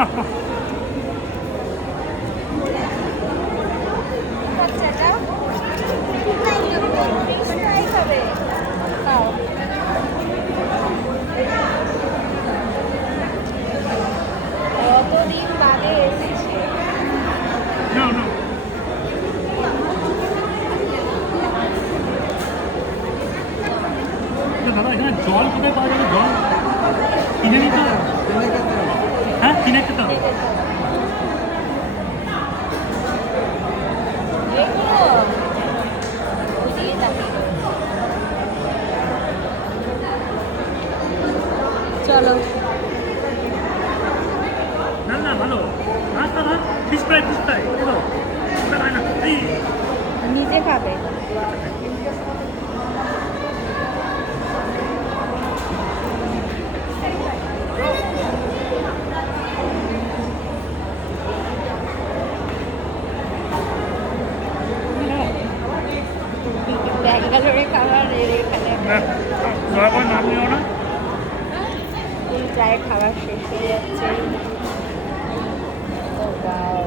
কতদিন বাদে এসেছে। দাদা এখানে জল কোথায় পাওয়া যাবে? জল কিনে নিতে হবে? হ্যাঁ কিনে খেতে হবে। চলো না না ভালো রাস্তা না ফিশ ফ্রাই ওটা খায় না নিজে খাবে। ব্যাঙ্গালোরে খাবার এখানে নাম নিও না। প্রায় খাবার শেষ হয়ে যাচ্ছে। ও বাও।